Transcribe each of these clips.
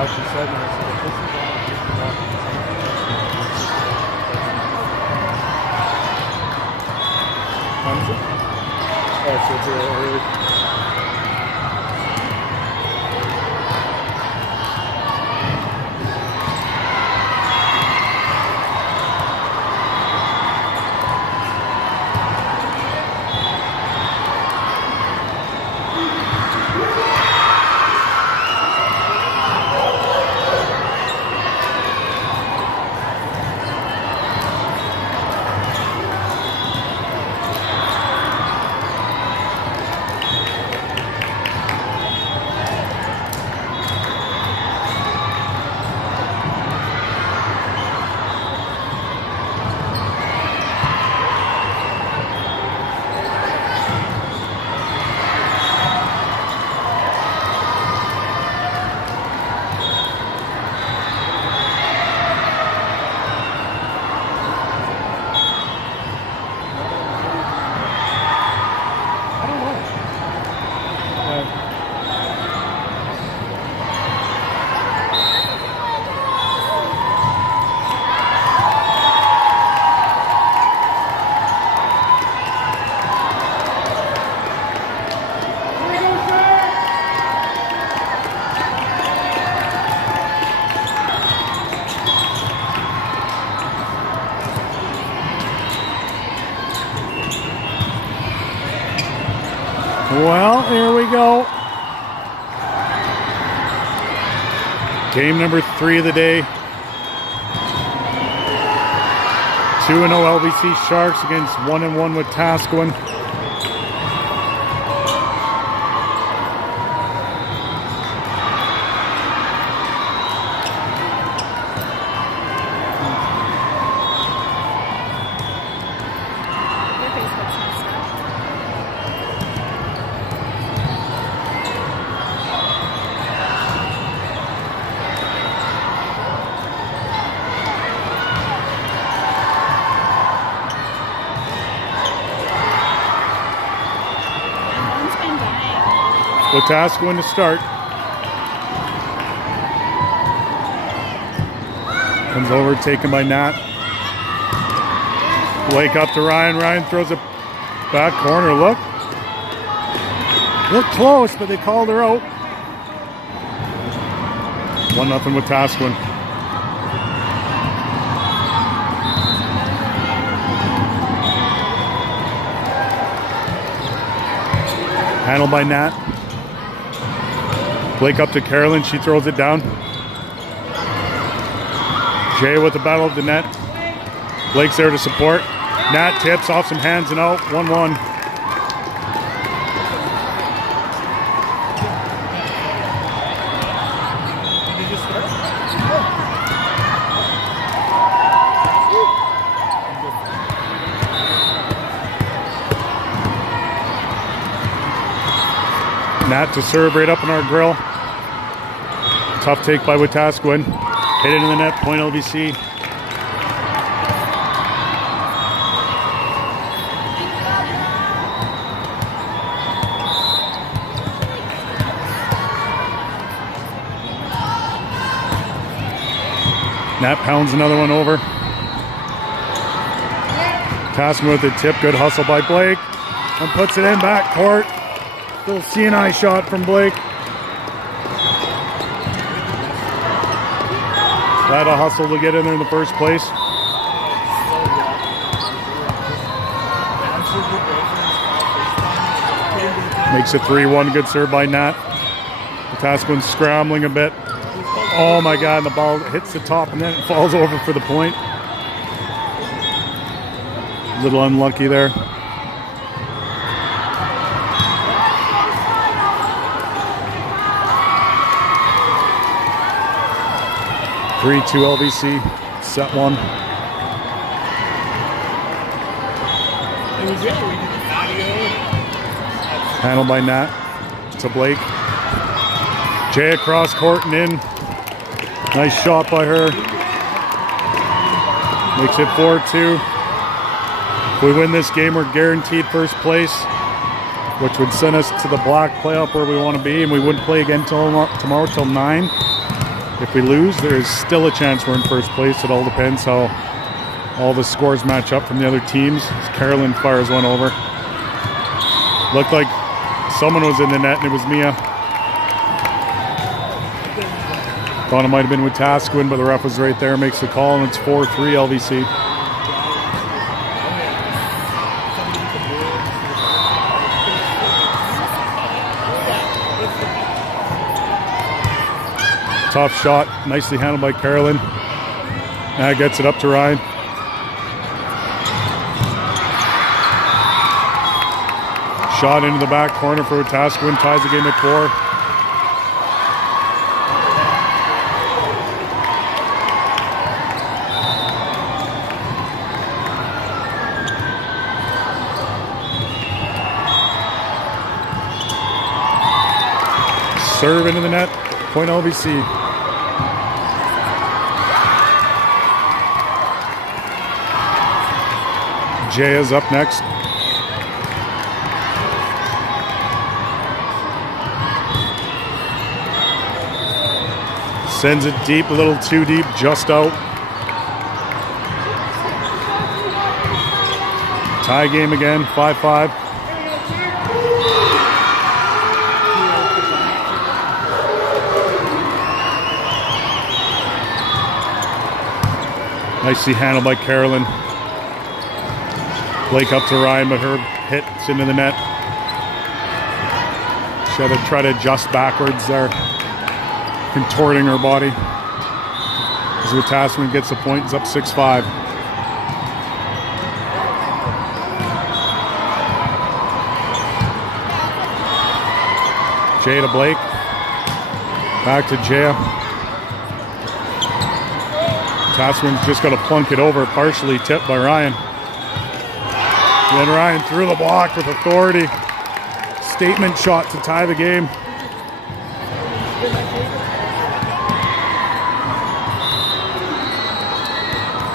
actually said, and I said, if this is on, this is on. Oh, so it's early. Well, here we go. Game number 3 of the day. 2-0 LBC Sharks against 1-1 Wetaskiwin. Wetaskiwin to start. Comes over, taken by Nat. Blake up to Ryan. Ryan throws it back corner. Look close, but they called her out. 1-0 Wetaskiwin. Handled by Nat. Blake up to Carolyn. She throws it down. Jay with the battle of the net. Blake's there to support. Nat tips off some hands and out. 1-1. Nat to serve right up in our grill. Tough take by Wetaskiwin. Hit it in the net, point LBC. Nat pounds another one over. Wetaskiwin with the tip, good hustle by Blake. And puts it in back court. Little CNI shot from Blake. Had a hustle to get in there in the first place. Makes it 3-1. Good serve by Nat. Wetaskiwin scrambling a bit. Oh my God, the ball hits the top and then it falls over for the point. A little unlucky there. 3-2 LBC, set 1. Handled by Nat to Blake. Jay across court and in. Nice shot by her. Makes it 4-2. If we win this game, we're guaranteed first place, which would send us to the black playoff where we want to be, and we wouldn't play again tomorrow till 9. If we lose, there is still a chance we're in first place. It all depends how all the scores match up from the other teams. As Carolyn fires one over. Looked like someone was in the net, and it was Mia. Thought it might have been Wetaskiwin, but the ref was right there, makes the call, and it's 4-3 LVC. Tough shot, nicely handled by Carolyn. Now gets it up to Ryan. Shot into the back corner for Wetaskiwin, ties the game at 4. Serve into the net, point LVC. Jay is up next. Sends it deep, a little too deep, just out. Tie game again, 5-5. Nicely handled by Carolyn. Blake up to Ryan, but her hits into the net. She had to try to adjust backwards there, contorting her body. As Wetaskiwin gets the point, it's up 6-5. Jay to Blake. Back to Jaya. Wetaskiwin's just got to plunk it over, partially tipped by Ryan. Then Ryan through the block with authority. Statement shot to tie the game.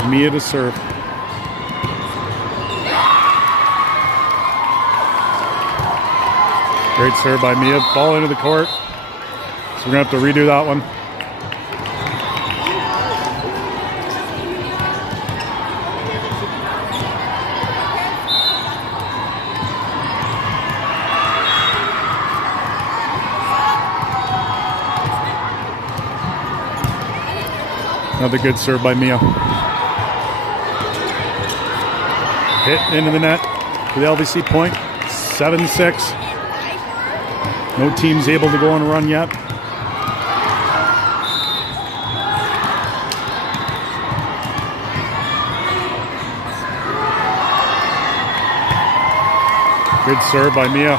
Mia to serve. Great serve by Mia. Ball into the court. So we're going to have to redo that one. Another good serve by Mia. Hit into the net for the LVC point. 7-6. No team's able to go on a run yet. Good serve by Mia.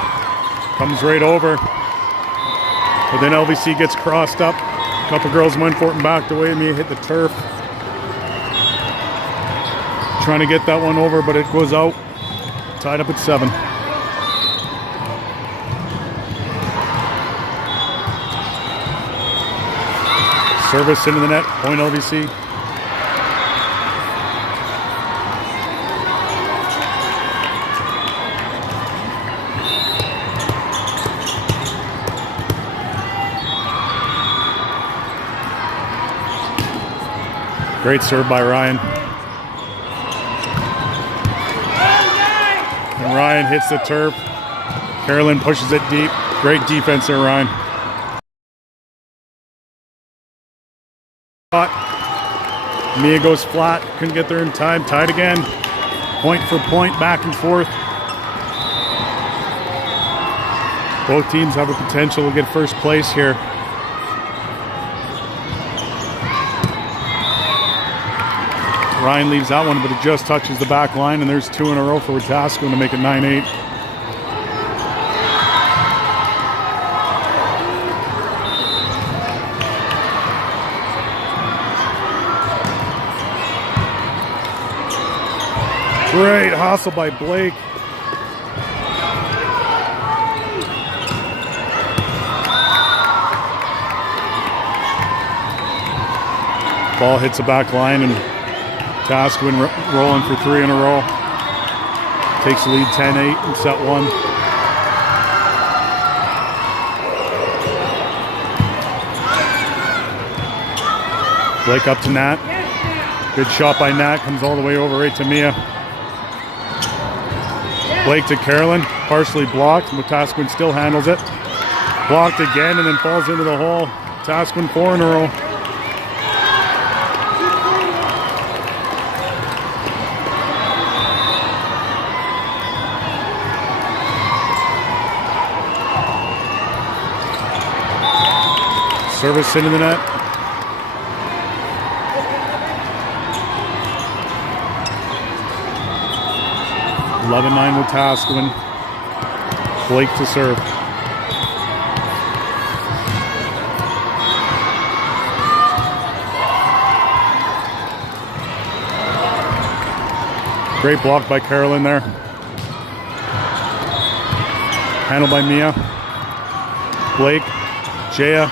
Comes right over. But then LVC gets crossed up. A couple girls went for it and backed away. Mia hit the turf. Trying to get that one over, but it goes out. Tied up at 7. Service into the net, point LVC. Great serve by Ryan. And Ryan hits the turf. Carolyn pushes it deep. Great defense there, Ryan. Mia goes flat. Couldn't get there in time. Tied again. Point for point, back and forth. Both teams have a potential to get first place here. Ryan leaves that one, but it just touches the back line, and there's 2 in a row for Wetaskiwin to make it 9-8. Great hustle by Blake. Ball hits the back line, and Wetaskiwin rolling for 3 in a row. Takes the lead 10-8 in set 1. Blake up to Nat. Good shot by Nat. Comes all the way over right to Mia. Blake to Carolyn. Partially blocked. Wetaskiwin still handles it. Blocked again and then falls into the hole. Wetaskiwin 4 in a row. Service into the net. Eleven 9 Wetaskiwin. Blake to serve. Great block by Carolyn there. Handled by Mia. Blake. Jaya.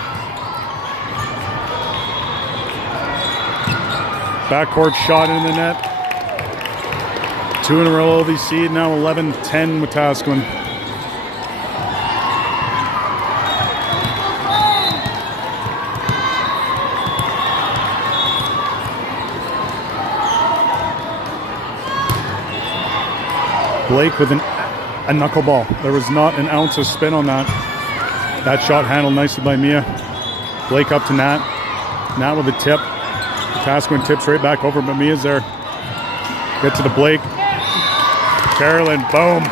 Backcourt shot in the net. 2 in a row OVC, now 11-10 Wetaskiwin. Blake with a knuckleball. There was not an ounce of spin on that. That shot handled nicely by Mia. Blake up to Nat. Nat with a tip. Wetaskiwin tips right back over, but Mia's there. Get to the Blake. Carolyn, boom.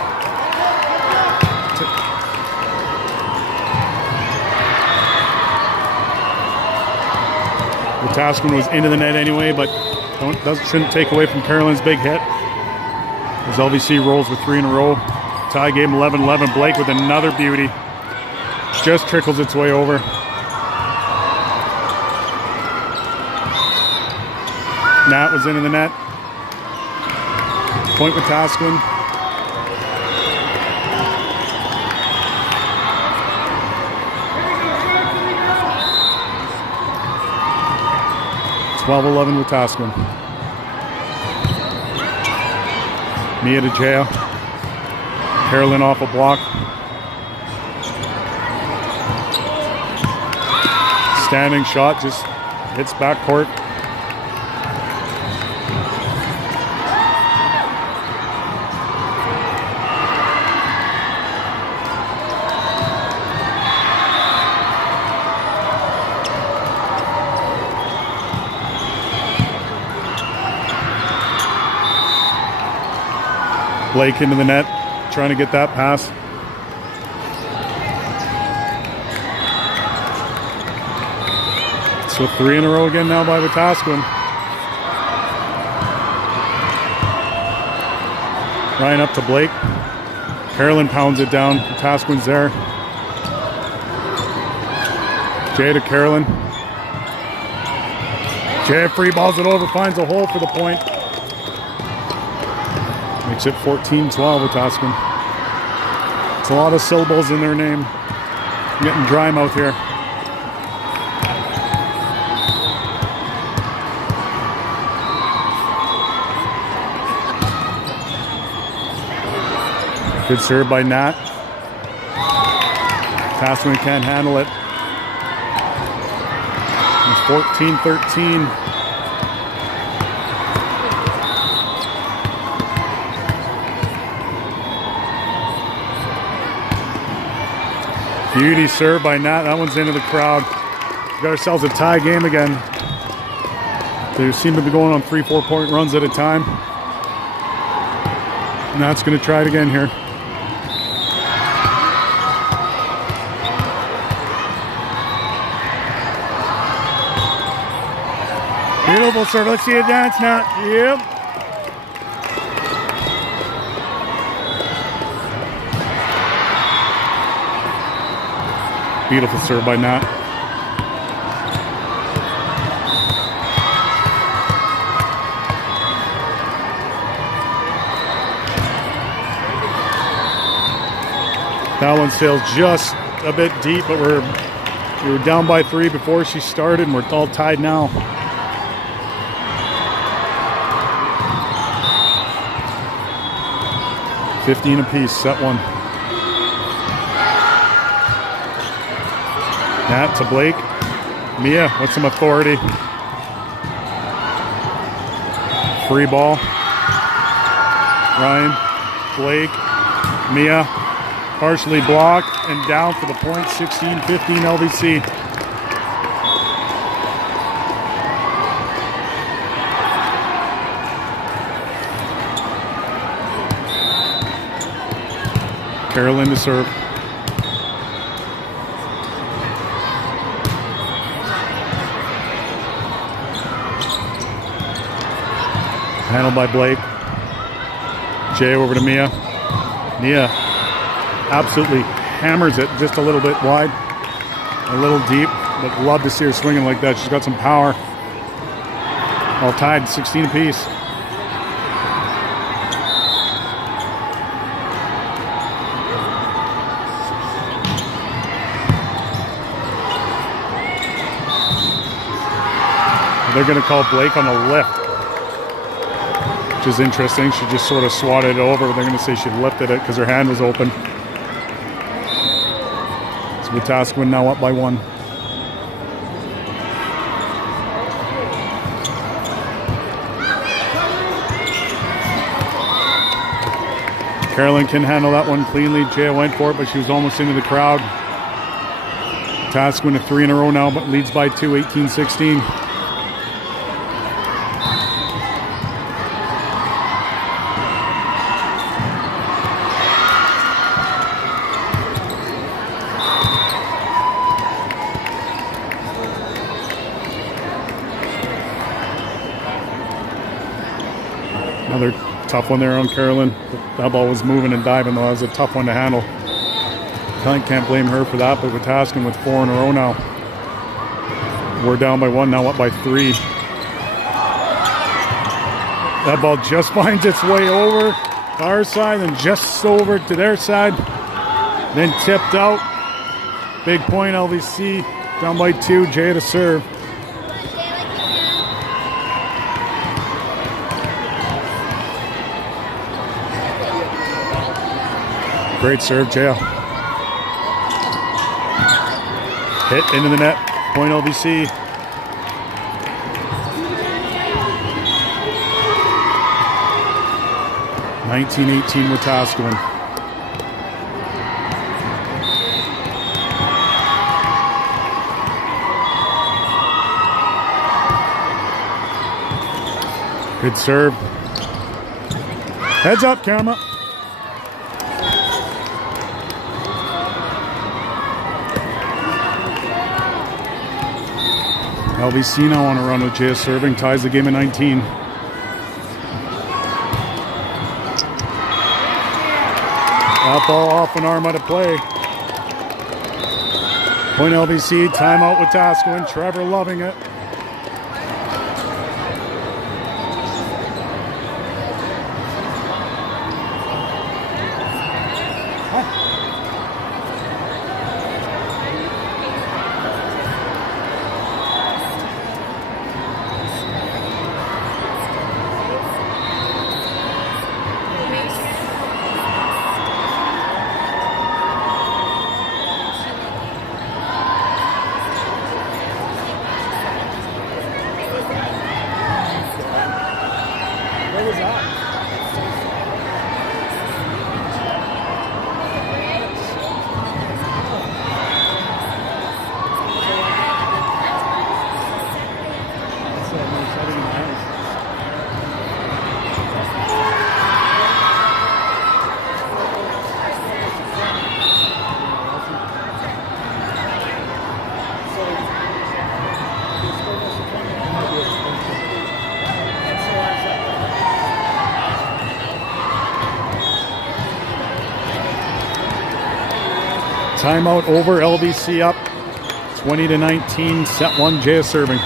Wetaskiwin was into the net anyway, but shouldn't take away from Carolyn's big hit. As LVC rolls with 3 in a row. Tie game 11-11. Blake with another beauty. Just trickles its way over. Nat was into the net. Point Wetaskiwin. It's 12-11 Wetaskiwin. Mia to Jaya. Carolyn off a block. Standing shot, just hits backcourt. Blake into the net, trying to get that pass. So 3 in a row again now by Wetaskiwin. Ryan up to Blake. Carolyn pounds it down. Wetaskiwin's there. Jay to Carolyn. Jay free balls it over, finds a hole for the point. Makes it 14-12 Wetaskiwin. It's a lot of syllables in their name. I'm getting dry mouth here. Good serve by Nat. Wetaskiwin can't handle it. It's 14-13. Beauty serve by Nat. That one's into the crowd. We got ourselves a tie game again. They seem to be going on 3-4 point runs at a time. Nat's going to try it again here. Beautiful serve. Let's see it dance, Nat. Yep. Beautiful serve by Nat. That one sails just a bit deep, but we were down by 3 before she started, and we're all tied now. $15 apiece, set one. Nat to Blake. Mia with some authority. Free ball. Ryan, Blake, Mia, partially blocked and down for the point. 16-15 LBC. Carolyn to serve. Handled by Blake. Jay over to Mia. Mia absolutely hammers it just a little bit wide, a little deep, but love to see her swinging like that. She's got some power. All tied, 16 apiece. They're going to call Blake on the lift, which is interesting. She just sort of swatted it over. They're going to say she lifted it because her hand was open. So Wetaskiwin now up by 1. Carolyn can handle that one cleanly. Jaya went for it, but she was almost into the crowd. Wetaskiwin a 3 in a row now, but leads by 2, 18-16. Another tough one there on Carolyn. That ball was moving and diving, though. That was a tough one to handle. Can't blame her for that, but Wetaskiwin with 4 in a row now. We're down by 1, now up by 3. That ball just finds its way over to our side and just over to their side. Then tipped out. Big point, LVC. Down by 2, Jay to serve. Great serve, Jaya. Hit into the net. Point LBC. (19-18) Wetaskiwin. Good serve. Heads up, camera. LBC now on a run with Jaya serving, ties the game at 19. That ball off an arm out of play. Point LBC, timeout with Wetaskiwin. Trevor loving it. Timeout over, LBC up 20-19, set 1, Jaya serving.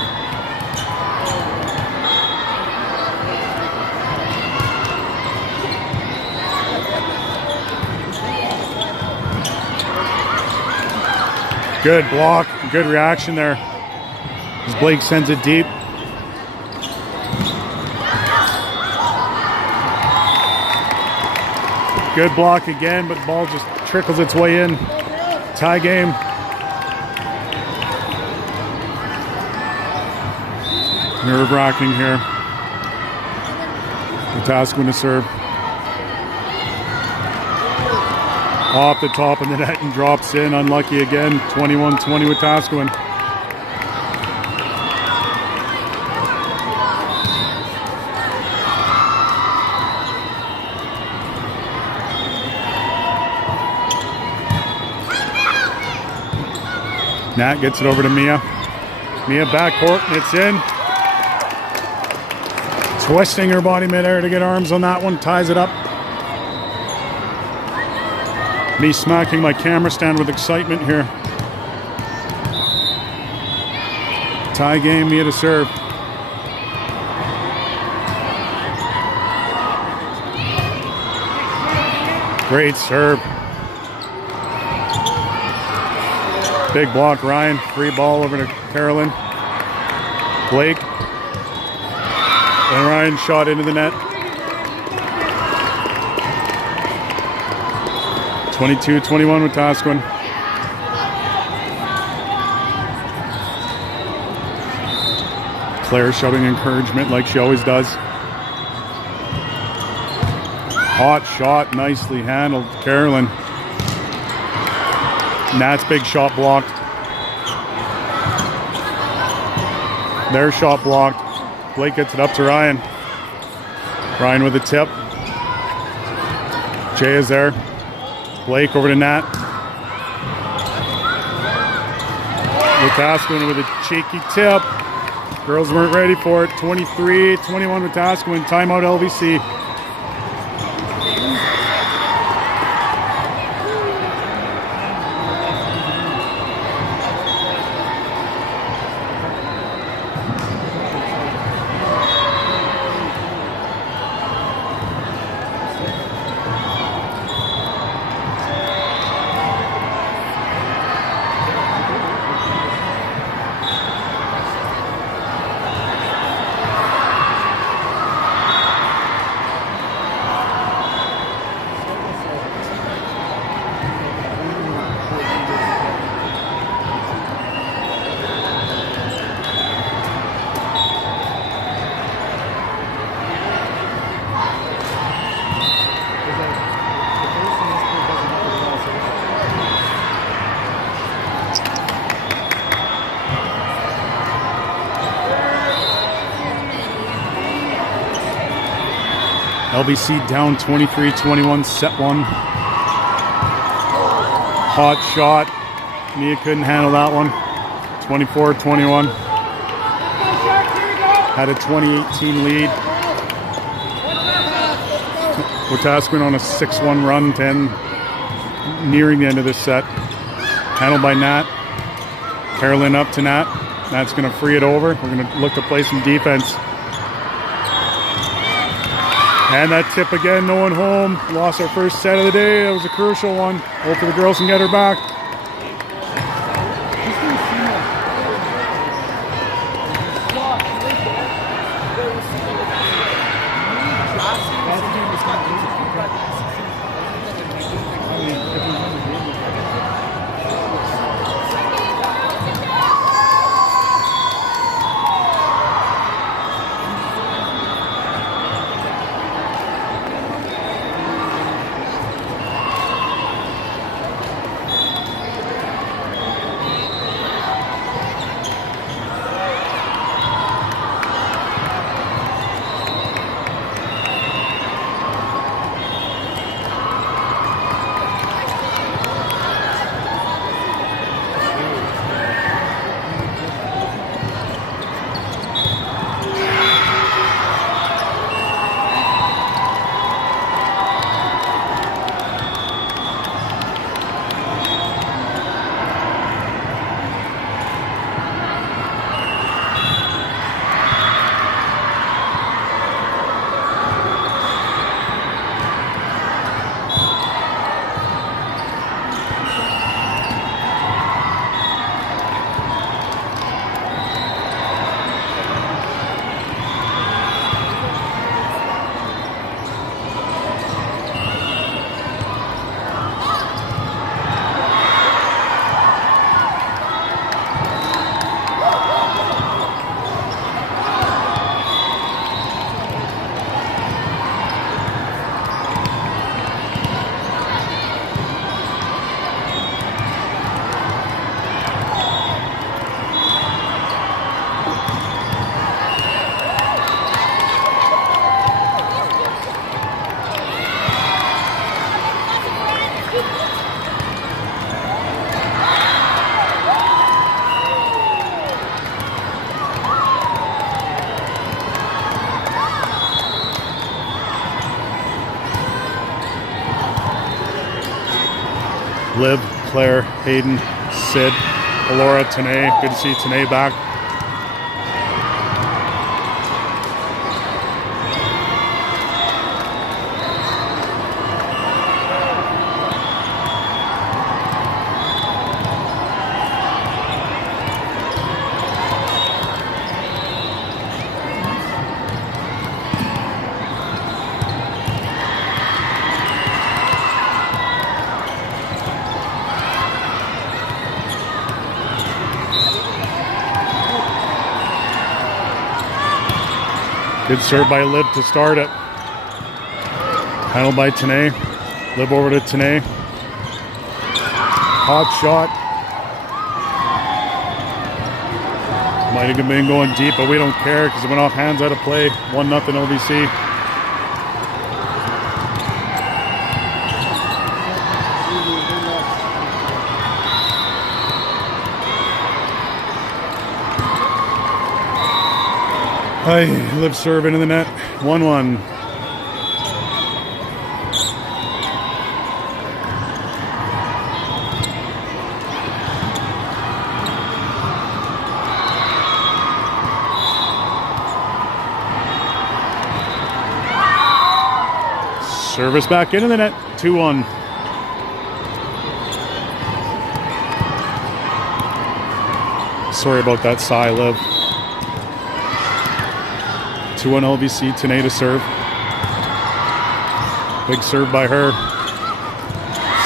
Good block, good reaction there as Blake sends it deep. Good block again, but the ball just trickles its way in. Tie game. Nerve-wracking here. Wetaskiwin to serve. Off the top of the net and drops in. Unlucky again. 21-20 Wetaskiwin. Nat gets it over to Mia. Mia backcourt, and it's in. Twisting her body midair to get arms on that one. Ties it up. Me smacking my camera stand with excitement here. Tie game, Mia to serve. Great serve. Big block, Ryan. Free ball over to Carolyn. Blake. And Ryan shot into the net. 22-21 Wetaskiwin. Claire showing encouragement like she always does. Hot shot, nicely handled. Carolyn. Nat's big shot blocked. Their shot blocked. Blake gets it up to Ryan. Ryan with a tip. Jay is there. Blake over to Nat. Wetaskiwin with a cheeky tip. Girls weren't ready for it. 23-21 Wetaskiwin. Timeout LVC. LBC down 23-21, set one. Hot shot. Mia couldn't handle that one. 24-21. Had a 2018 lead. Wetaskiwin on a 6-1 run, 10 nearing the end of this set. Handled by Nat. Carolyn up to Nat. Nat's going to free it over. We're going to look to play some defense. And that tip again, no one home. Lost our first set of the day. That was a crucial one. Hopefully the girls can get her back. Liv, Claire, Hayden, Sid, Alora, Tanae. Good to see Tanae back. Good serve by Liv to start it. Handled by Tanae. Liv over to Tanae. Hot shot. Might have been going deep, but we don't care because it went off hands out of play. 1-0 OVC. Liv serve into the net. 1-1. Service back into the net. 2-1. Sorry about that sigh, Liv. 2-1 LVC, Tanae to serve. Big serve by her.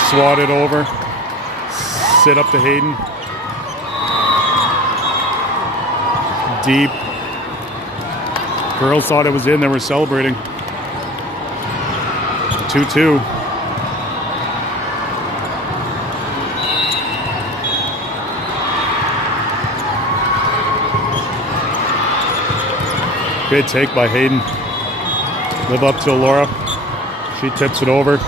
Swatted over. Sit up to Hayden. Deep. Girls thought it was in. They were celebrating. 2-2. Good take by Hayden. Live up to Laura. She tips it over.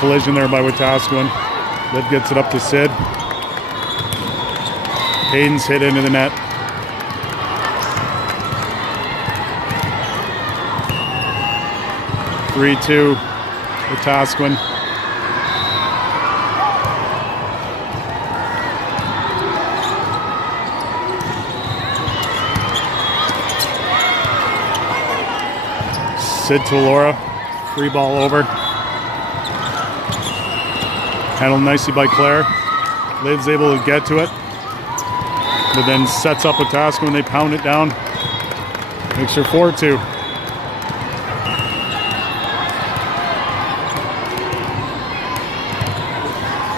Collision there by Wetaskiwin. Liv gets it up to Sid. Hayden's hit into the net. (3-2) Wetaskiwin. Sid to Laura. Free ball over. Handled nicely by Claire. Liv's able to get to it. But then sets up Wetaskiwin when they pound it down. Makes her 4-2.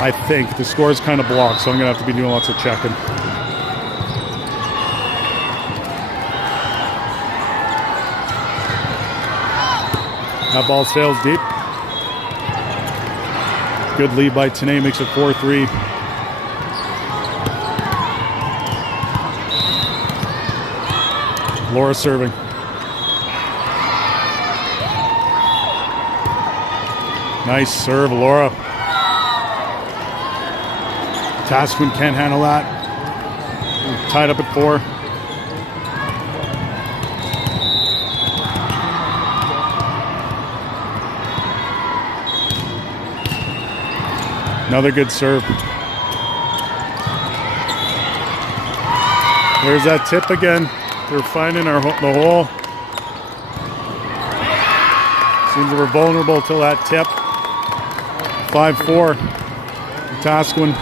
I think the score is kind of blocked, so I'm going to have to be doing lots of checking. That ball sails deep. Good lead by Tanae, makes it 4-3. Laura serving. Nice serve, Laura. Wetaskiwin can't handle that. Tied up at 4. Another good serve. There's that tip again. We're finding the hole. Seems we're vulnerable till that tip. 5-4. Wetaskiwin.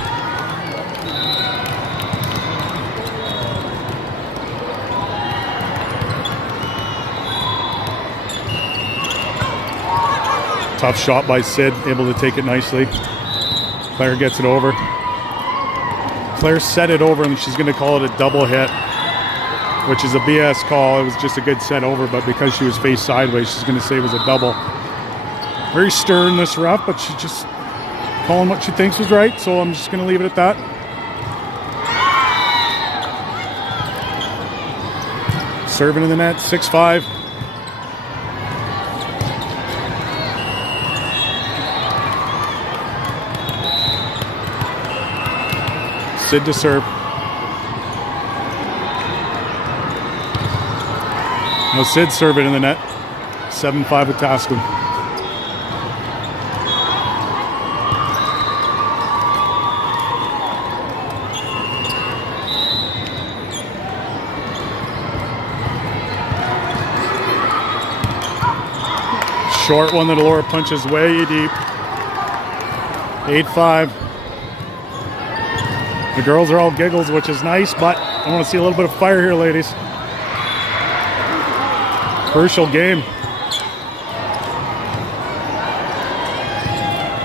Tough shot by Sid, able to take it nicely. Claire gets it over. Claire set it over and she's going to call it a double hit, which is a BS call. It was just a good set over, but because she was face sideways, she's going to say it was a double. Very stern, this ref, but she's just calling what she thinks was right, so I'm just going to leave it at that. Serving in the net, 6-5. Sid to serve. No, Sid serving in the net. 7-5 with Wetaskiwin. Short one that Laura punches way deep. 8-5. The girls are all giggles, which is nice, but I want to see a little bit of fire here, ladies. Crucial game.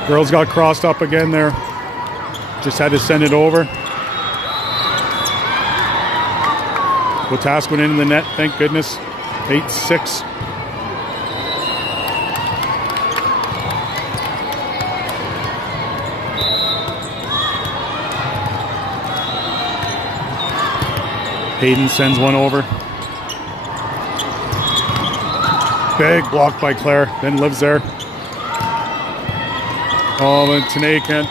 Girls got crossed up again there. Just had to send it over. Wetaskiwin in the net, thank goodness. 8-6. Hayden sends one over. Big block by Claire, then lives there. Oh, and Tanae can't,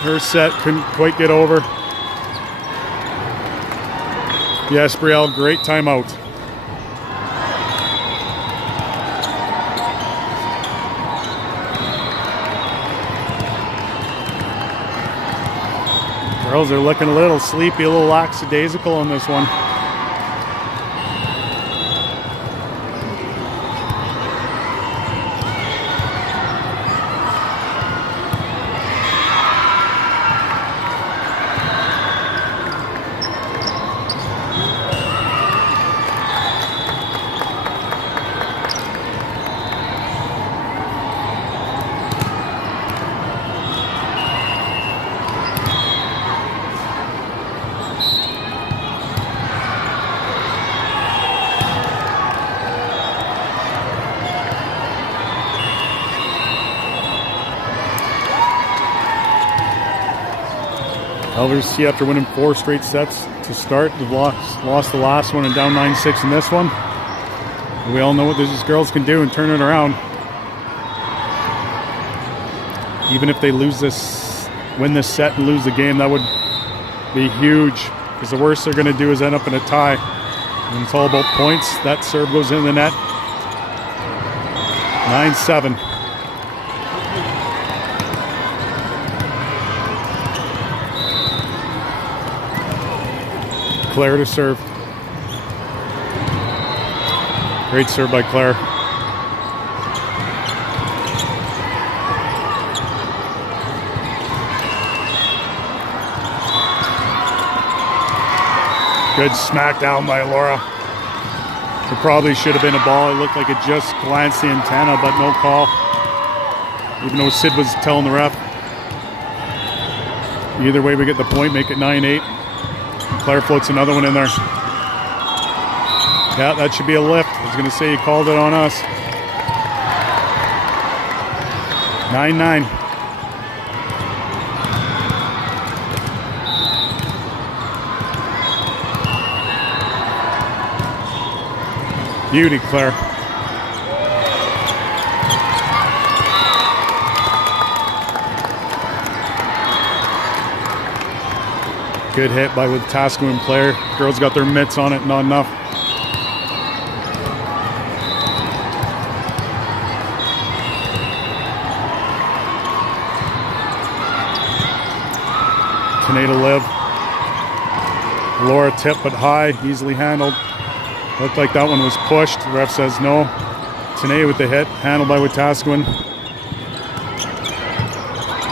her set couldn't quite get over. Yes, Brielle, great timeout. Girls are looking a little sleepy, a little lackadaisical on this one. Elvers, after winning 4 straight sets to start, they've lost the last one and down 9-6 in this one. We all know what these girls can do and turn it around. Even if they lose this, win this set and lose the game, that would be huge. Because the worst they're going to do is end up in a tie. And it's all about points. That serve goes in the net. 9-7. Claire to serve. Great serve by Claire. Good smack down by Laura. It probably should have been a ball. It looked like it just glanced the antenna, but no call. Even though Sid was telling the ref. Either way, we get the point, make it 9-8. Claire floats another one in there. Yeah, that should be a lift. I was going to say he called it on us. 9-9. Beauty, Claire. Good hit by Wetaskiwin player. Girls got their mitts on it, not enough. Canada live. Laura tip but high, easily handled. Looked like that one was pushed. The ref says no. Tanae with the hit, handled by Wetaskiwin.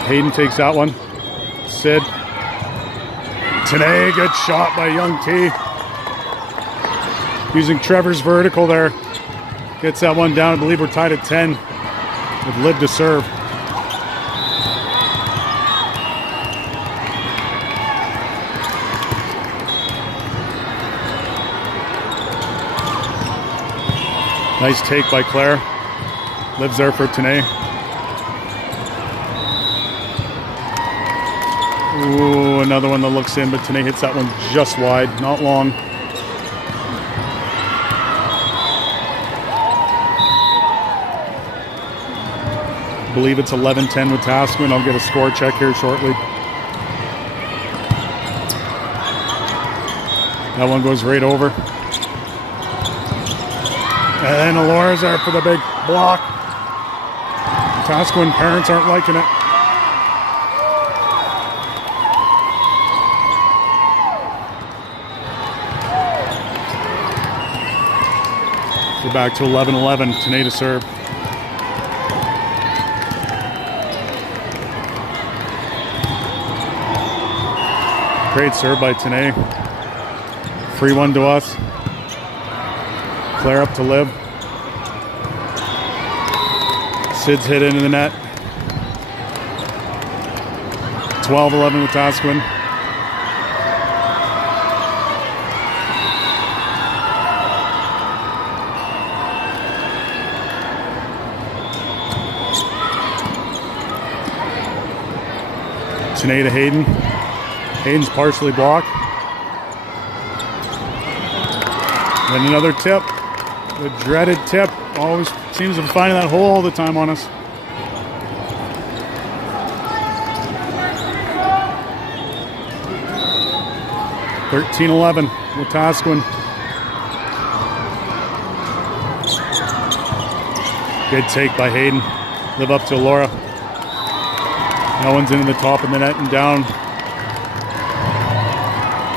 Hayden takes that one. Sid. Tanae, good shot by Young T. Using Trevor's vertical there. Gets that one down. I believe we're tied at 10 with Liv to serve. Nice take by Claire. Liv's there for Tanae. Ooh, another one that looks in, but Tanae hits that one just wide, not long. I believe it's 11-10 with Wetaskiwin. I'll get a score check here shortly. That one goes right over. And then Alora's there for the big block. Wetaskiwin parents aren't liking it. So back to 11-11. Tanae to serve. Great serve by Tanae. Free one to us. Claire up to Liv. Sid's hit into the net. 12-11 Wetaskiwin. Tanae to Hayden. Hayden's partially blocked. Then another tip. The dreaded tip. Always seems to be finding that hole all the time on us. (13-11) Wetaskiwin. Good take by Hayden. Live up to Laura. That one's into the top of the net and down.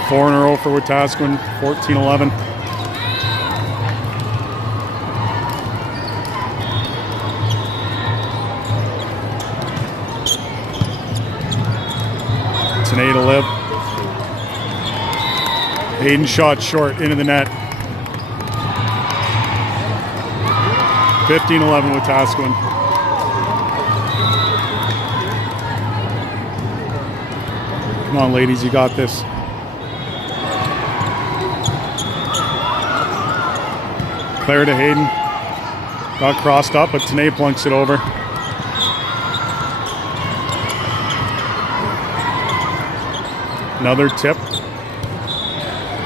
4 in a row for Wetaskiwin. 14-11. Tanae to Liv. Hayden shot short into the net. 15-11 Wetaskiwin. Come on, ladies, you got this. Claire to Hayden. Got crossed up, but Tanae plunks it over. Another tip.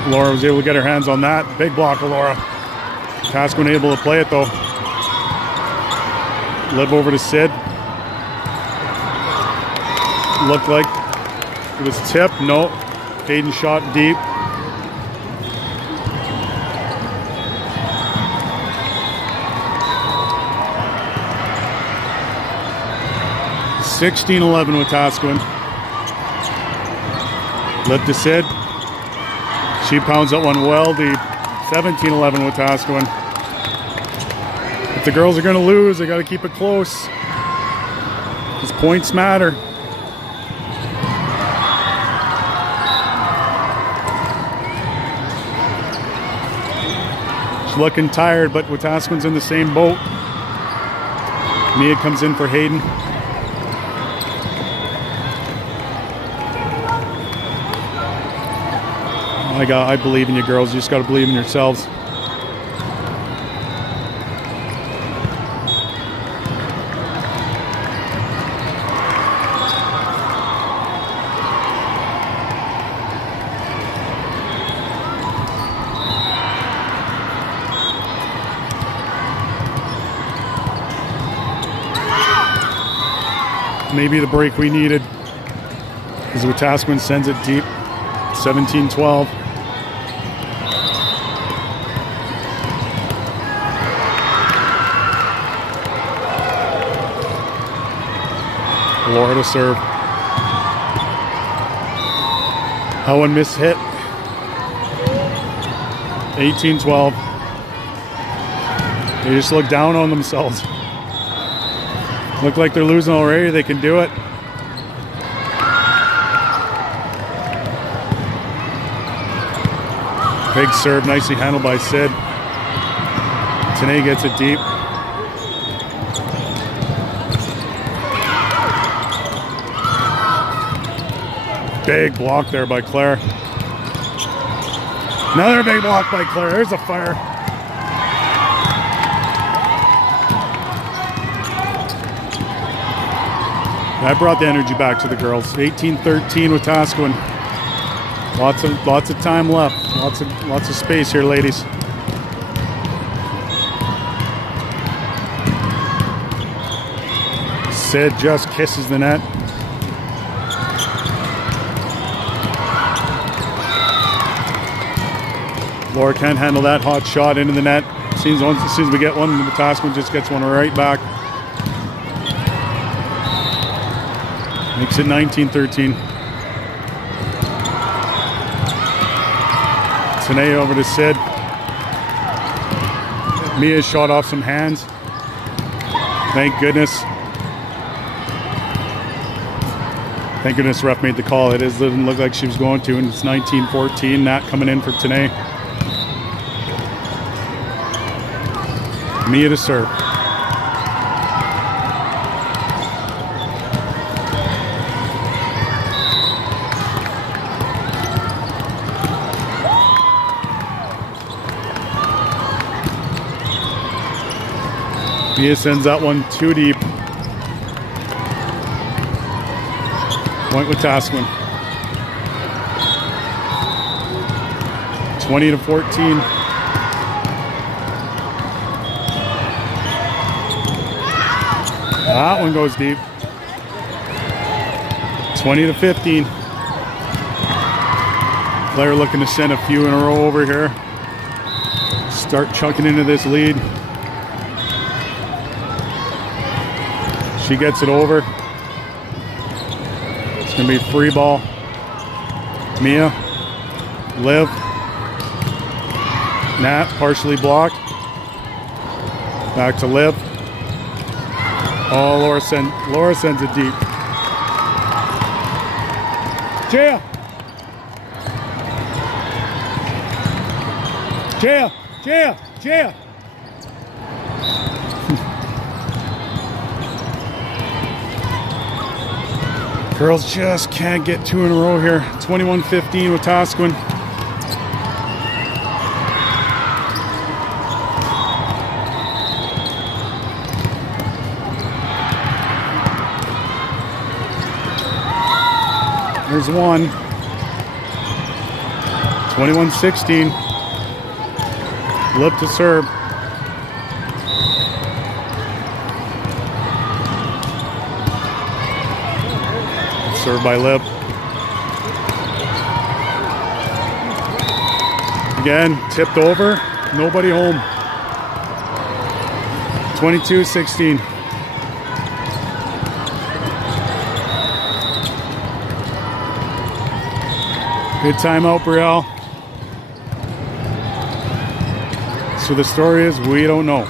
Laura was able to get her hands on that. Big block of Laura. Wetaskiwin able to play it though. Liv over to Sid. Looked like it was tipped. No. Hayden shot deep. (16-11) Wetaskiwin. Liv to Sid. She pounds that one well deep. 17-11 Wetaskiwin. If the girls are going to lose, they got to keep it close. These points matter. She's looking tired, but Wetaskiwin's in the same boat. Mia comes in for Hayden. I believe in you girls. You just got to believe in yourselves. Maybe the break we needed, as Wetaskiwin sends it deep. 17-12. Laura to serve. That one missed hit. 18-12. They just look down on themselves. Look like they're losing already. They can do it. Big serve, nicely handled by Sid. Tanae gets it deep. Big block there by Claire. Another big block by Claire. There's a fire. That brought the energy back to the girls. 18-13 Wetaskiwin. Lots of time left. Lots of space here, ladies. Sid just kisses the net. Laura can't handle that hot shot into the net. As soon as we get one, Wetaskiwin just gets one right back. Makes it 19-13. Tanae over to Sid. Mia shot off some hands. Thank goodness. Thank goodness ref made the call. It didn't look like she was going to, and it's 19-14. Nat coming in for Tanae. Mia to serve. Mia sends that one too deep. Point Wetaskiwin. 20-14. That one goes deep. 20-15. Blair looking to send a few in a row over here. Start chunking into this lead. She gets it over. It's going to be free ball. Mia. Liv. Nat partially blocked. Back to Liv. Oh, Laura sends it deep. Jaya. Jaya. Jaya. Jaya. Girls just can't get two in a row here. 21-15 Wetaskiwin. There's one. 21-16. Lip to serve. Served by Lip. Again, tipped over. Nobody home. 22-16. Good timeout, Brielle. So the story is, we don't know.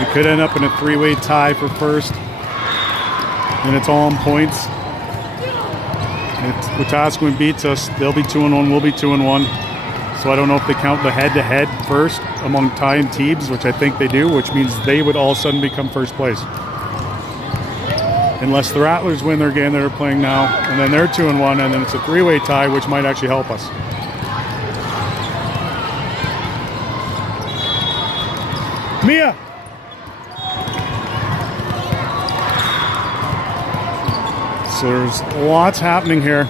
We could end up in a three-way tie for first, and it's all on points. If Wetaskiwin beats us, they'll be 2-1, we'll be 2-1. So I don't know if they count the head-to-head first among tie and teams, which I think they do, which means they would all of a sudden become first place. Unless the Rattlers win their game they're playing now, and then they're 2-1, and then it's a three-way tie, which might actually help us. Mia! So there's lots happening here.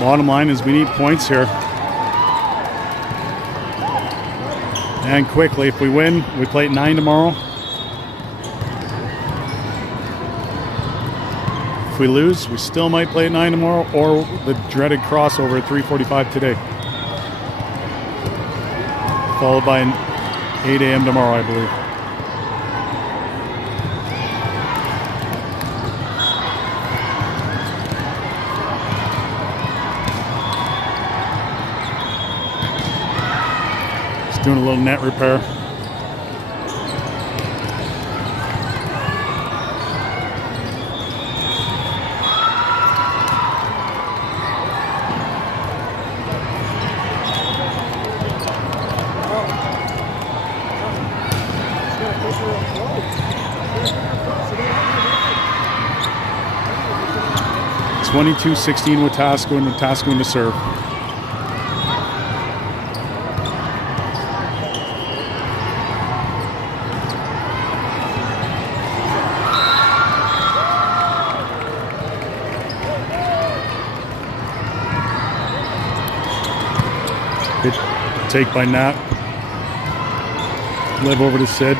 Bottom line is we need points here. And quickly, if we win, we play at 9 tomorrow. If we lose, we still might play at 9 tomorrow, or the dreaded crossover at 3:45 today. Followed by an 8 a.m. tomorrow, I believe. Doing a little net repair. It's 22-16 Wetaskiwin to serve. Good take by Nat. Live over to Sid.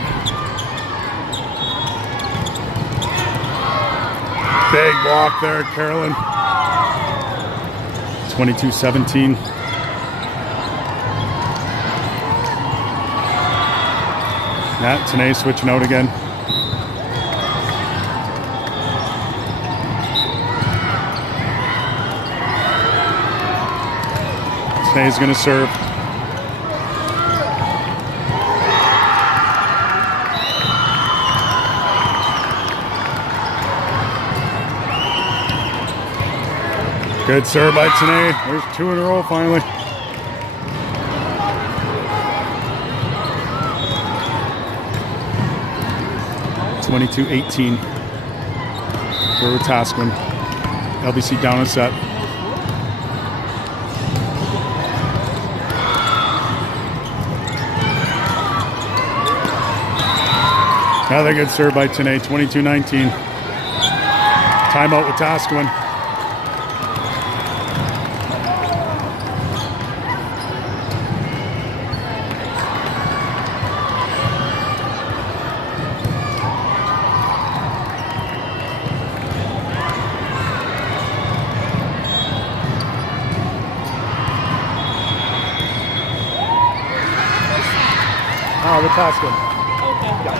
Big block there, Carolyn. 22-17. Matt Tanay switching out again. Tanay's going to serve. Good serve by Tanay. There's 2 in a row finally. (22-18) for Wetaskiwin. LBC down a set. Another good serve by Tanay. 22-19. Timeout Wetaskiwin. Wetaskiwin. Okay. Yeah.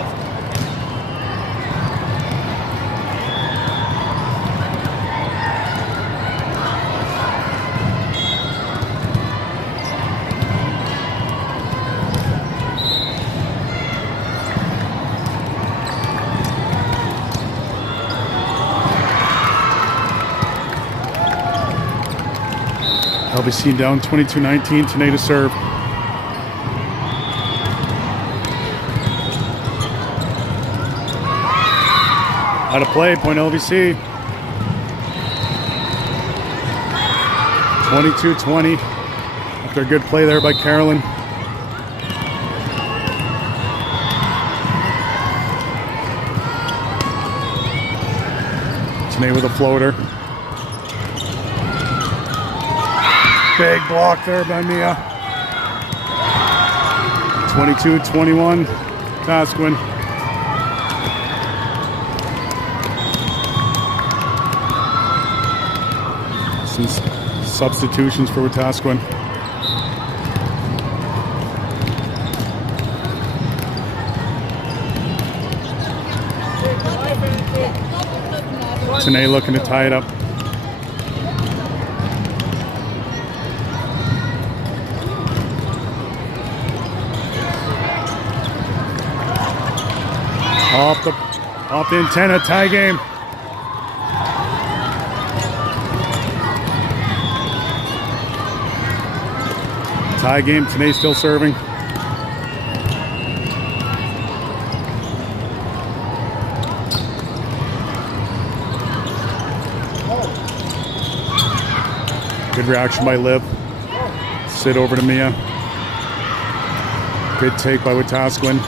LBC down 22-19. Tanay to serve. Out of play, point LBC. 22-20. After a good play there by Carolyn. Tanay with a floater. Big block there by Mia. 22-21. Wetaskiwin. Some substitutions for Wetaskiwin. Tanay looking to tie it up. Off the antenna, tie game. Tie game, Tanay still serving. Good reaction by Liv. Sit over to Mia. Good take by Wetaskiwin.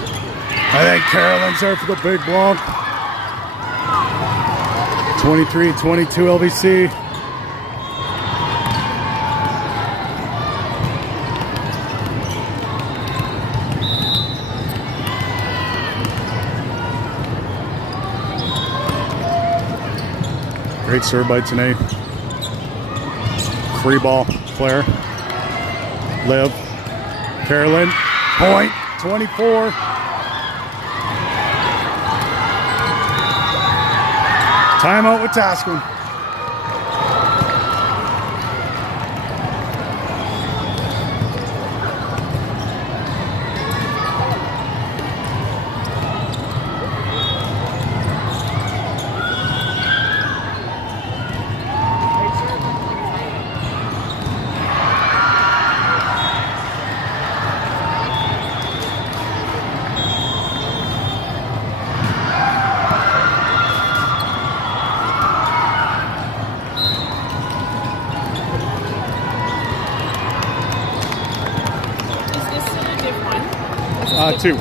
I think Carolyn's there for the big block. 23-22 LBC. Great serve by Tanay. Free ball, Claire. Liv. Carolyn. Point. 24. Timeout Wetaskiwin. Two.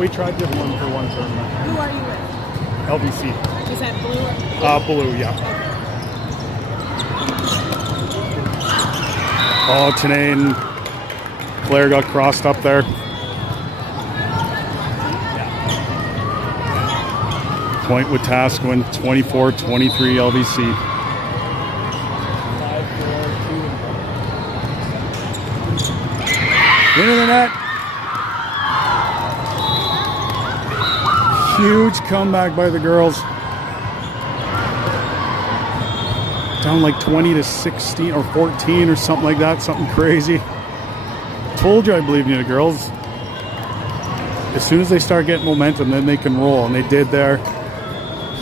We tried to one for one tournament. Who are you with? LBC. Is that blue? Blue, yeah. Oh, Tanay and Claire got crossed up there. Point Wetaskiwin, 24-23 LBC. Into the net. Huge comeback by the girls. Down like 20-16 or 14 or something like that. Something crazy. Told you I believe in you, girls. As soon as they start getting momentum, then they can roll. And they did there.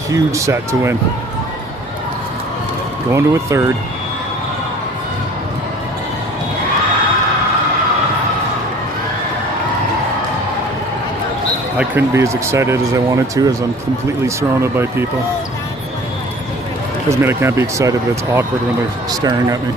Huge set to win. Going to a third. I couldn't be as excited as I wanted to, as I'm completely surrounded by people. Doesn't mean I can't be excited, but it's awkward when they're staring at me.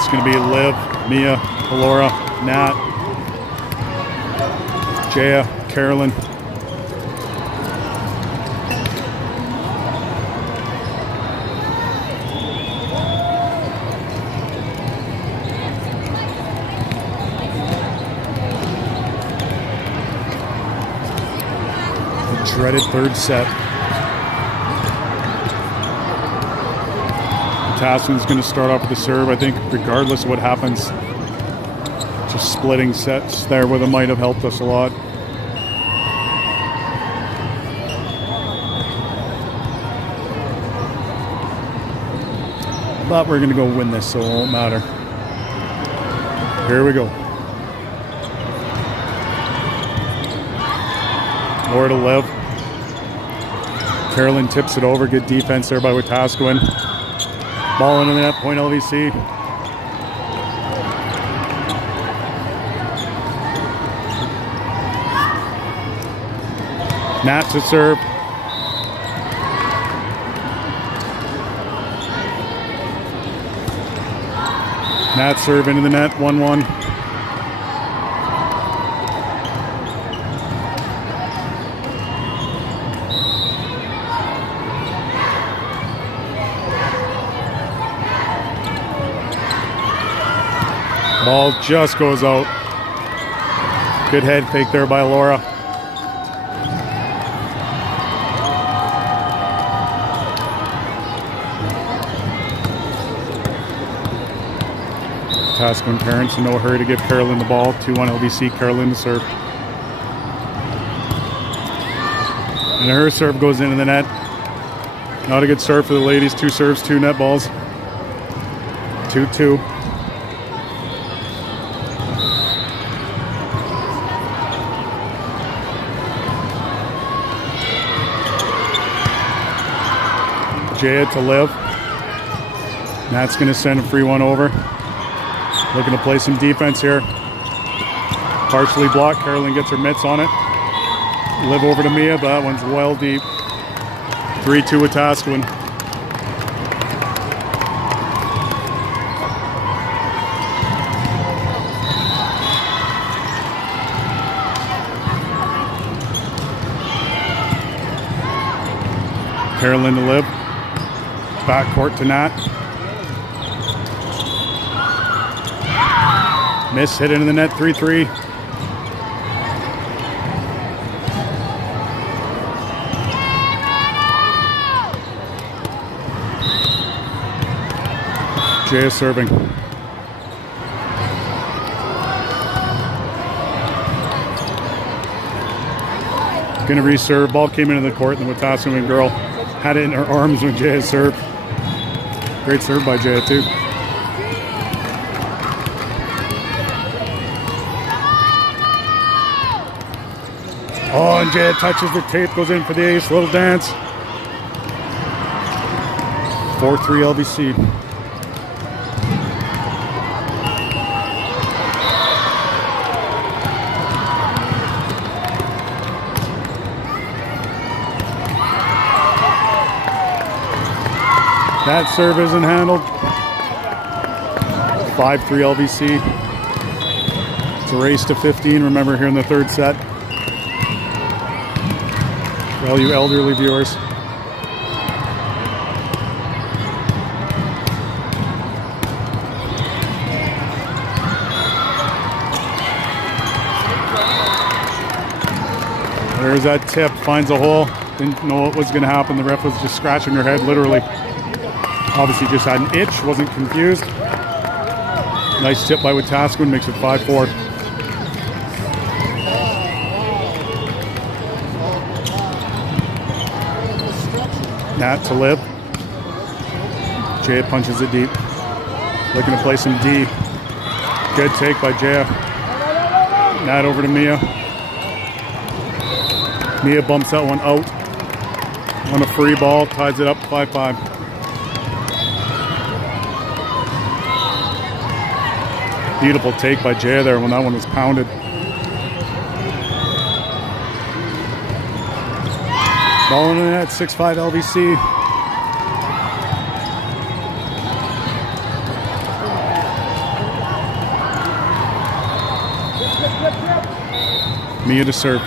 It's going to be Liv, Mia, Laura, Nat, Jaya, Carolyn. The dreaded third set. Wetaskiwin's going to start off with the serve. I think regardless of what happens, just splitting sets there with them might have helped us a lot. But we're going to go win this, so it won't matter. Here we go. Laura to Liv. Carolyn tips it over. Good defense there by Wetaskiwin. Ball into the net, point LVC. Nat to serve. Nat serve into the net, 1-1. Ball just goes out. Good head fake there by Laura. Wetaskiwin parents in no hurry to give Carolyn the ball. 2-1 LBC, Carolyn to serve. And her serve goes into the net. Not a good start for the ladies. 2 serves, 2 net balls. 2-2. Jaya to Liv. Nat's going to send a free one over. Looking to play some defense here. Partially blocked. Carolyn gets her mitts on it. Liv over to Mia, but that one's well deep. 3-2 Wetaskiwin. Carolyn to Lib. Back court to Nat. Miss, hit into the net, 3-3. Jaya serving. Gonna reserve. Ball came into the court, and the Wetaskiwin girl had it in her arms when Jaya served. Great serve by Jaya too. Oh, and Jaya touches the tape, goes in for the ace. Little dance. 4-3 LBC. That serve isn't handled. 5-3 LBC. It's a race to 15. Remember, here in the third set. For all you elderly viewers. There's that tip. Finds a hole. Didn't know what was going to happen. The ref was just scratching her head, literally. Obviously just had an itch, wasn't confused. Nice tip by Wetaskiwin, makes it 5-4. Nat to Lib. Jaya punches it deep. Looking to play some D. Good take by Jaya. Nat over to Mia. Mia bumps that one out. On a free ball, ties it up 5-5. Beautiful take by Jaya there when that one was pounded. Ball in the net, 6-5 LBC. Mia to serve.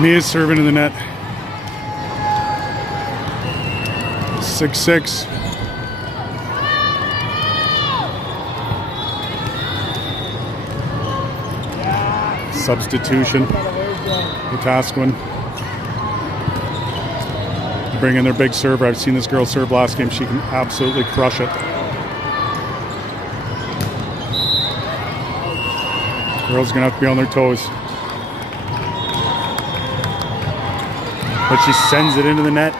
Mia's serving in the net. 6-6. Substitution. Wetaskiwin. Bring in their big server. I've seen this girl serve last game. She can absolutely crush it. Girls gonna have to be on their toes. But she sends it into the net.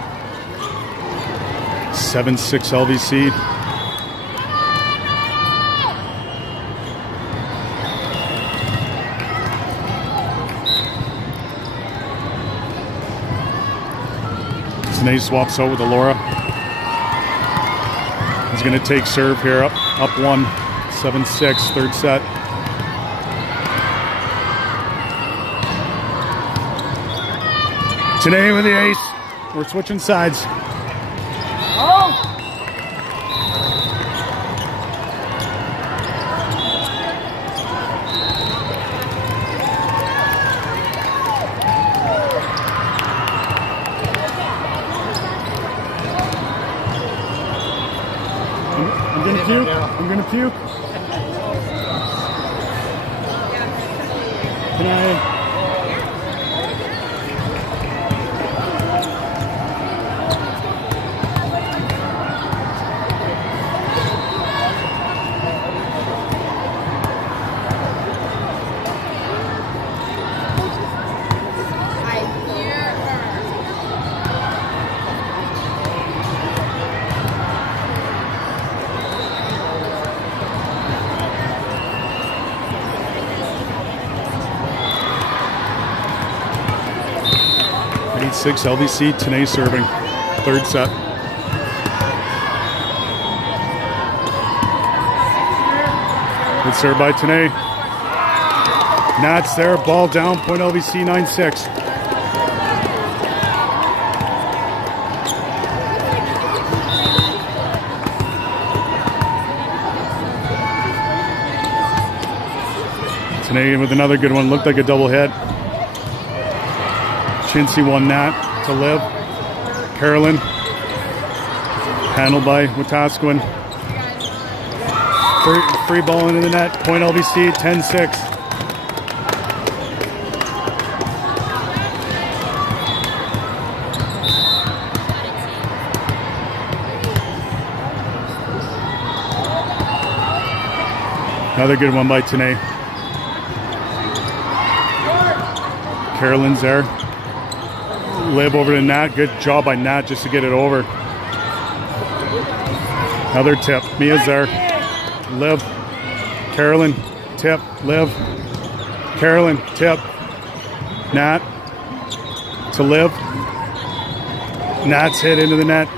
7-6 LVC. Snay swaps out with Alora. He's going to take serve here. Up one. 7-6, third set. Today with the ace. We're switching sides. I'm gonna puke. Can I? Six LVC, Tanay serving. Third set. Good serve by Tanay. Nats there, ball down, point LVC 9-6. Today with another good one. Looked like a double hit. Chintzy won that to Liv. Carolyn. Handled by Wetaskiwin. Free ball into the net. Point LBC, 10-6. Another good one by Tanae. Carolyn's there. Liv over to Nat. Good job by Nat just to get it over. Another tip. Mia's there. Liv. Carolyn. Tip. Liv. Carolyn. Tip. Nat. To Liv. Nat's hit into the net.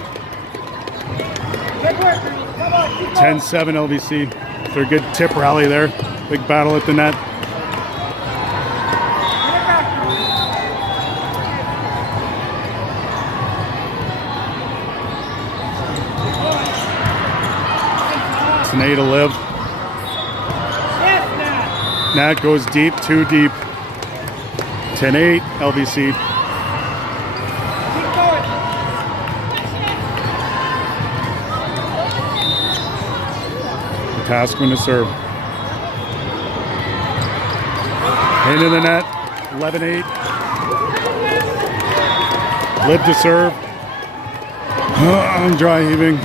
10-7 LBC. They're a good tip rally there. Big battle at the net. Tanae to Liv. Nat goes deep, too deep. 10-8 LBC. Wetaskiwin to serve. Into the net. 11-8. Liv to serve. I'm dry heaving.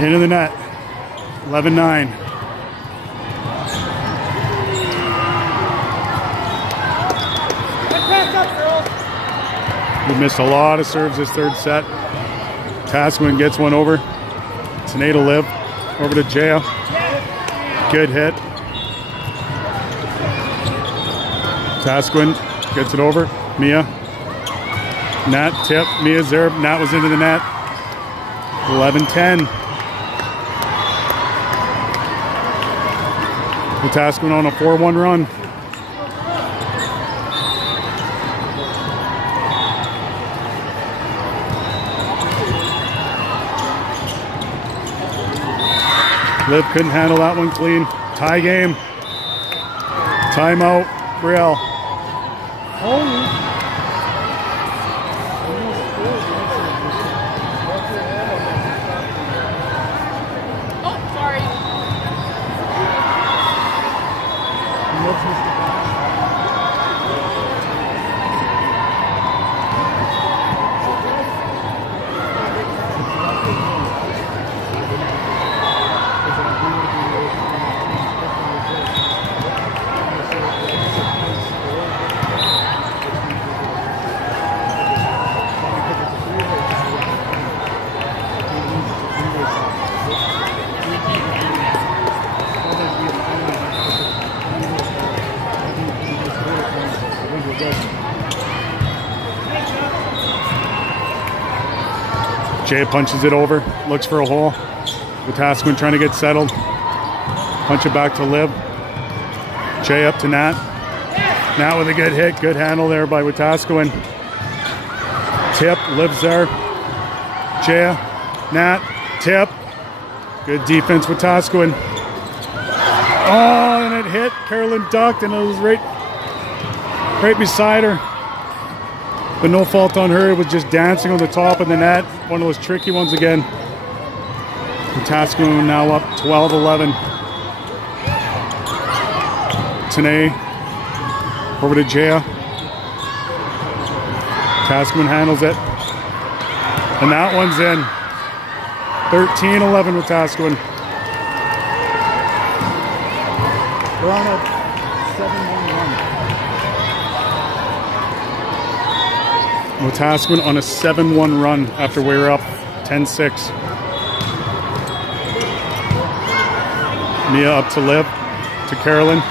Into the net. 11-9. We missed a lot of serves this third set. Wetaskiwin gets one over. Tanae to Liv. Over to Jaya. Good hit. Wetaskiwin gets it over. Mia. Nat tip. Mia's there. Nat was into the net. 11-10. Wetaskiwin on a 4-1 run. Liv couldn't handle that one clean. Tie game. Timeout. Brielle. Jay punches it over, looks for a hole. Wetaskiwin trying to get settled. Punch it back to Liv. Jay up to Nat. Nat with a good hit, good handle there by Wetaskiwin. Tip, Liv's there. Jay, Nat, tip. Good defense, Wetaskiwin. Oh, and it hit. Carolyn ducked, and it was right beside her. But no fault on her. It was just dancing on the top of the net. One of those tricky ones again. Wetaskiwin now up 12-11. Tanae over to Jaya. Wetaskiwin handles it. And that one's in. 13-11 Wetaskiwin. We're on a 7-1 run. Wetaskiwin on a 7-1 run after we were up 10-6. Mia up to Liv, to Carolyn.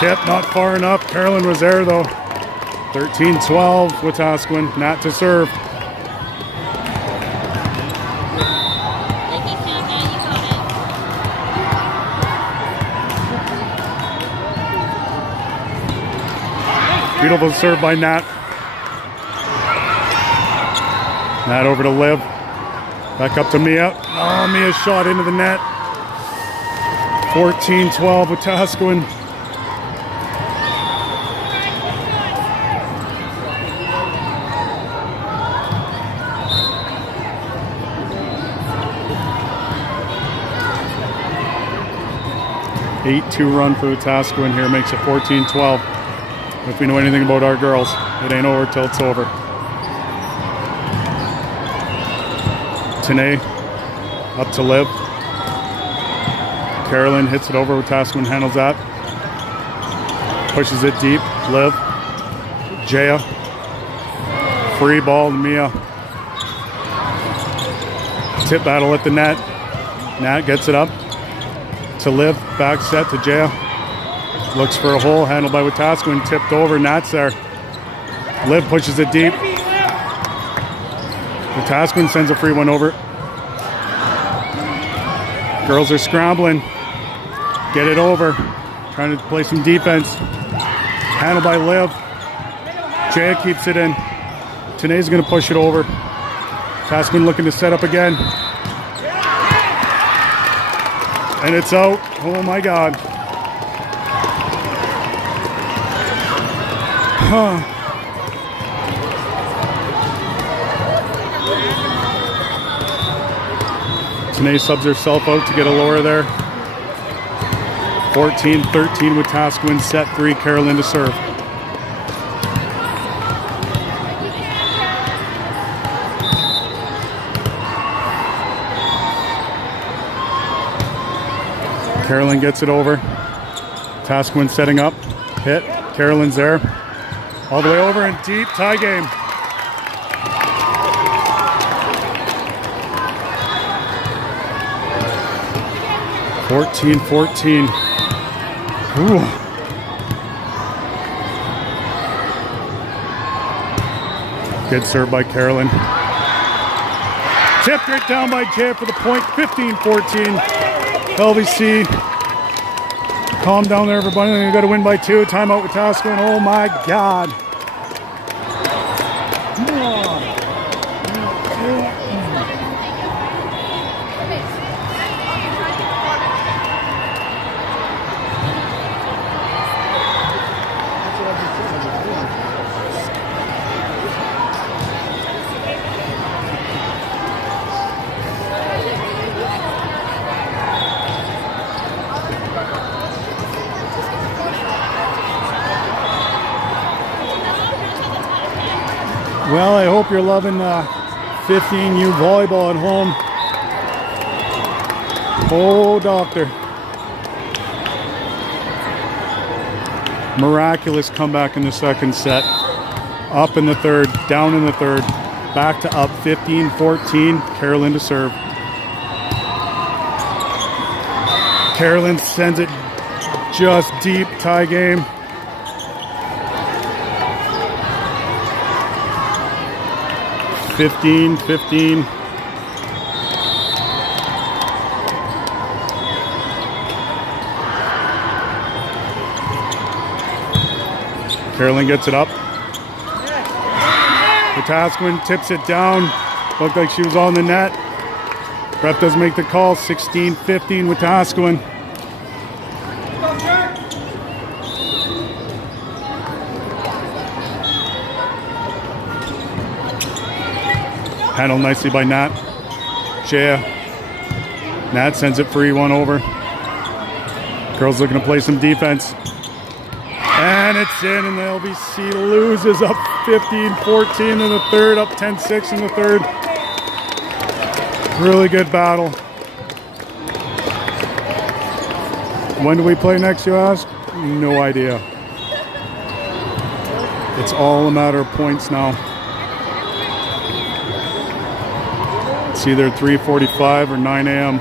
Tip not far enough. Carolyn was there though. 13-12 Wetaskiwin. Nat to serve. Beautiful serve by Nat. That over to Liv. Back up to Mia. Oh, Mia's shot into the net. 14-12 Wetaskiwin. Eight-2 run for Wetaskiwin here makes it 14-12. If we know anything about our girls, it ain't over till it's over. Tanae up to Liv. Carolyn hits it over. Wetaskiwin handles that. Pushes it deep. Liv. Jaya. Free ball to Mia. Tip battle at the net. Nat gets it up to Liv. Back set to Jaya. Looks for a hole. Handled by Wetaskiwin. Tipped over. Nat's there. Liv pushes it deep. Wetaskiwin sends a free one over. Girls are scrambling. Get it over. Trying to play some defense. Handled by Liv. Jaya keeps it in. Tanae's going to push it over. Wetaskiwin looking to set up again. And it's out. Oh my God. Tanae subs herself out to get a lower there. 14-13 Wetaskiwin, set 3, Carolyn to serve. Carolyn gets it over. Wetaskiwin setting up. Hit. Carolyn's there. All the way over and deep. Tie game. (14-14). Ooh. Good serve by Carolyn. Tipped right down by Jay for the point. 15-14. LVC. Calm down there, everybody. You got to win by 2. Timeout with Wetaskiwin. Oh my God. Well, I hope you're loving 15U volleyball at home. Oh, doctor. Miraculous comeback in the second set. Up in the third, down in the third. Back to up 15-14. Carolyn to serve. Carolyn sends it just deep. Tie game. (15-15). Carolyn gets it up. Wetaskiwin tips it down. Looked like she was on the net. Ref does make the call. 16-15 Wetaskiwin. Handled nicely by Nat. Jaya. Nat sends it free, one over. Girls looking to play some defense. And it's in, and the LBC loses up 15-14 in the third, up 10-6 in the third. Really good battle. When do we play next, you ask? No idea. It's all a matter of points now. It's either 3:45 or 9 a.m.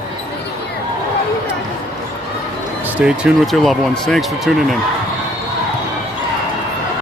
Stay tuned with your loved ones. Thanks for tuning in.